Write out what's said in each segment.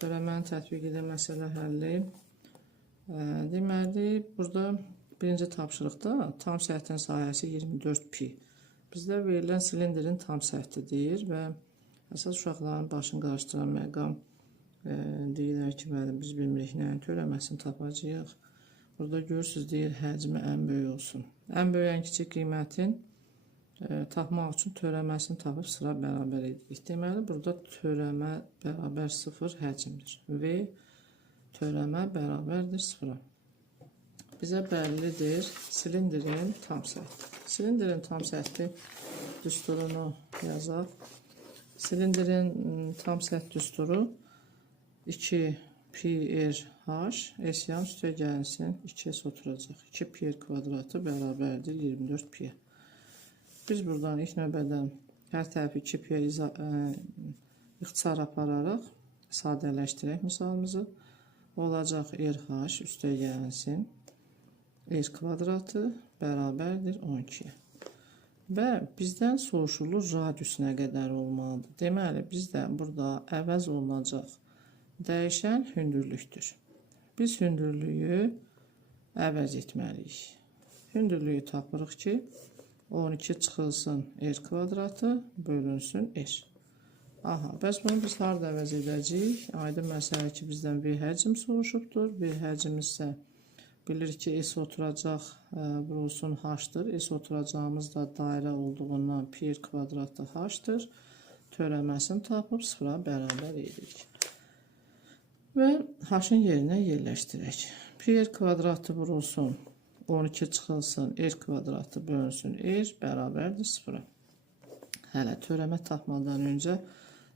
Törəmənin tətbiq edən məsələ həlli. Deməli, burada birinci tapşırıqda tam səthin sahəsi 24 pi. Bizdə verilən silindrin tam səthidir və əsas uşaqların başını qarışdıran məqam deyirlər ki, biz bilmirik nəyin törəməsini tapacağıq. Burada görürsünüz, deyir həcmi ən böyük olsun. Ən böyük ən kiçik qiymətin tapmaq üçün törəməsini tapıb sıra bərabər edirik. Deməli, burada törəmə bərabər 0 həcmdir və törəmə bərabərdir 0-a. Bizə bəllidir silindrin tam səthi. Silindrin tam səthi düsturunu yazaq. Silindrin tam səth düsturu 2 pi r h s yan üstə gəlsin 2s oturacaq. 2 pi r kvadratı bərabərdir 24 pi. Biz buradan ilk növbədə hər tərəfi 2 pi ixtisar apararaq sadələşdirək misalımızı. Olacaq RH üstə gəlsin r kvadratı bərabərdir 12. Və bizdən soruşulur radius nə qədər olmalıdır. Deməli, bizdə burada əvəz olunacaq dəyişən hündürlükdür. Biz hündürlüyü əvəz etməliyik. Hündürlüyü tapırıq ki, 12 çıxılsın r kvadratı bölünsün r. Aha, bəs bunu biz harada əvəz edəcəyik? Aydın məsələ ki, bizdən V həcm soruşubdur. V həcm isə bilirik ki, S oturacaq vurulsun H-dır. S oturacağımız da dairə olduğundan pi r kvadratı H-dır. Törəməsini tapıb sıfıra bərabər edirik. Və H-ın yerinə yerləşdirək. Pi r kvadratı vurulsun 12 çıxılsın r kvadratı bölünsün r bərabərdir sıfıra. Hələ törəmə tapmadan öncə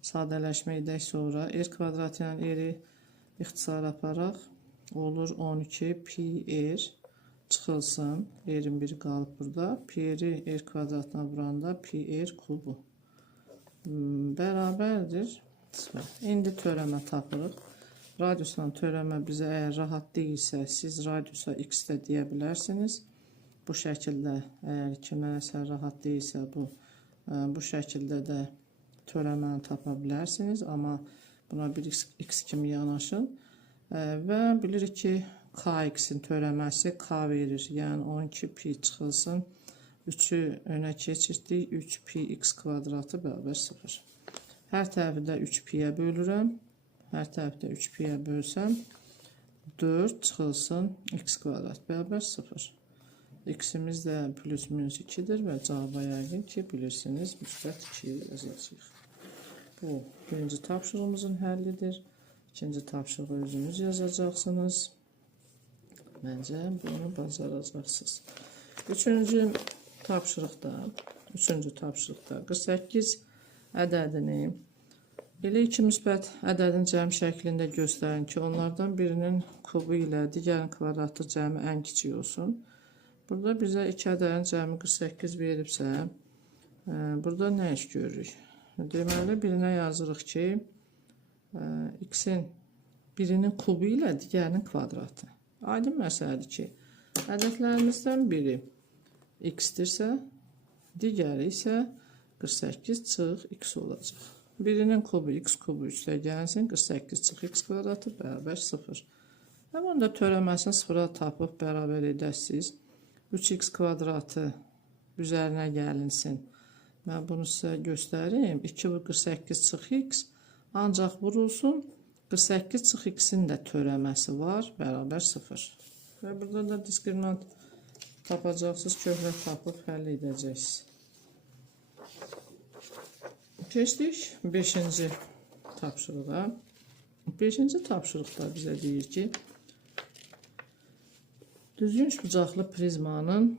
sadələşmə edək, sonra r kvadratı ilə r-i ixtisar aparaq. Olur 12 pi r çıxılsın. R-in biri qalıb burada. Pi r-i r kvadratına vuranda pi r kubu. Bərabərdir. İndi törəmə tapırıq. Radiusla törəmə bizə əgər rahat deyilsə, siz radiusa x də deyə bilərsiniz. Bu şəkildə, əgər kiməsə rahat deyilsə, bu şəkildə də törəməni tapa bilərsiniz. Amma buna bir x kimi yanaşın. Və bilirik ki, kx-in törəməsi k verir. Yəni 12 pi çıxılsın. 3-ü önə keçirdik. 3 pi x kvadratı bərabər 0. Hər tərəfi də 3 piyə bölürəm. Hər tərəfdə 3 piyə bölsəm 4 çıxılsın x kvadrat bərabər 0. X-imiz də plus minus 2-dir və cavaba yəqin ki, bilirsiniz, müsbət 2 yazacağıq. Bu birinci tapşırığımızın həllidir. İkinci tapşırığı özünüz yazacaqsınız. Məncə bunu bacaracaqsınız. Üçüncü tapşırıqda 48 ədədini elə iki müsbət ədədin cəmi şəklində göstərin ki, onlardan birinin kubu ilə digərin kvadratı cəmi ən kiçik olsun. Burada bizə iki ədədin cəmi 48 veribsə, burada nə iş görürük? Deməli, birinə yazırıq ki, x-in birinin kubu ilə digərinin kvadratı. Aydın məsələdir ki, ədədlərimizdən biri x-dirsə, digəri isə 48 çıx x olacaq. Birinin kubu x kubu üstə gəlsin, 48 çıx x kvadratı bərabər 0. Və bunu da törəməsini 0-a tapıb bərabər edəsiniz. 3x kvadratı üzərinə gəlinsin. Mən bunu sizə göstərim. 2 vur 48 çıx x ancaq vurulsun 48 çıx x-in də törəməsi var, bərabər 0. Və burada da diskriminant tapacaqsınız, köhnə tapıb həll edəcəksiniz. Keçdik 5-ci tapşırığa. 5-ci tapşırıqda bizə deyir ki, düzgün üçbucaqlı prizmanın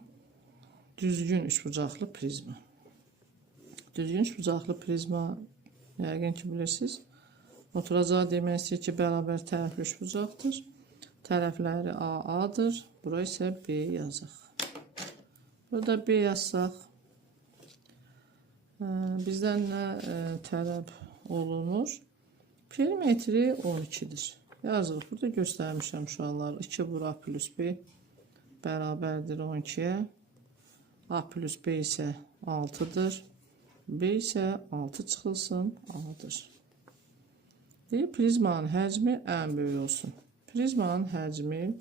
düzgün üçbucaqlı prizma. Düzgün üçbucaqlı prizma yəqin ki, bilirsiniz. Oturacağı demək istəyir ki, bərabər tərəfli üçbucaqdır. Tərəfləri AA-dır. Bura isə B yazaq. Burada B yazsaq, bizdən nə tələb olunur? Perimetri 12-dir. Yazıq, burada göstərmişəm uşaqlar. 2 vur A plus B bərabərdir 12-yə. A plus B isə 6-dır. B isə 6 çıxılsın A-dır. Deyir, prizmanın həcmi ən böyük olsun. Prizmanın həcmi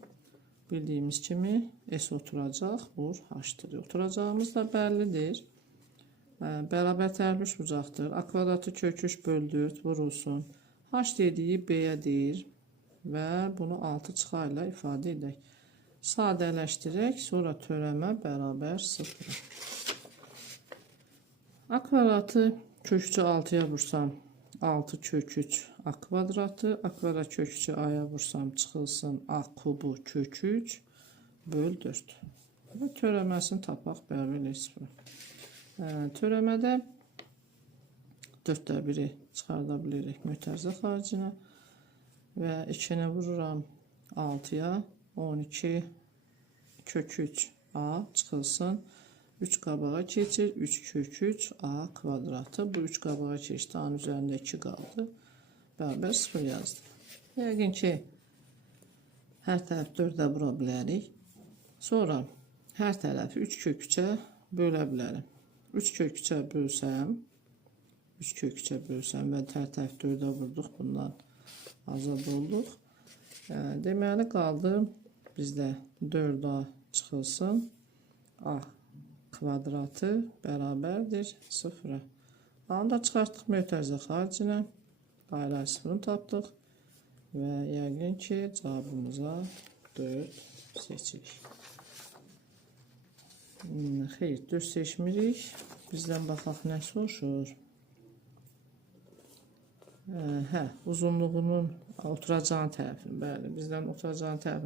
bildiyimiz kimi S oturacaq, vur H-dır. Oturacağımız da bəllidir. Bərabər tərəfli üçbucaqdır. A kvadratı kök 3 bölü 4 vurulsun. H dediyi B-yə deyir və bunu 6 çıxayla ifadə edək. Sadələşdirək, sonra törəmə bərabər 0. A kvadratı kök 3'ü 6'ya vursam 6 kök 3 A kvadratı. A kvadrat kök 3'ü A-ya vursam çıxılsın A kubu kök 3 böl 4. Və törəməsini tapaq bərabər 0. Törəmədə 4də 1'i çıxarda bilirik mötərizə xaricinə və 2-ni vururam 6'ya 12 kök 3 A çıxılsın 3 qabağa keçir 3 kök 3 A kvadratı. Bu 3 qabağa keçdi, A'nın üzərində 2 qaldı, bərabər 0 yazdım. Yəqin ki hər tərəf 4'ə vura bilərik. Sonra hər tərəfi 3 kök 3'ə bölə bilərim. 3 kök 3'ə bölsəm, 3 kök 3'ə bölsəm və hər tərəf 4'ə vurduq, bundan azad olduq. Deməli qaldı bizdə 4A çıxılsın A kvadratı bərabərdir 0'a. A'nı da çıxartdıq mötərizə xaricinə, dairə 0'ını tapdıq və yəqin ki cavabımıza 4 seçirik. Xeyr, 4 seçmirik. Bizdən baxaq nə soruşur. Uzunluğunun oturacağın tərəfini, bəli, bizdən oturacağın tərəfini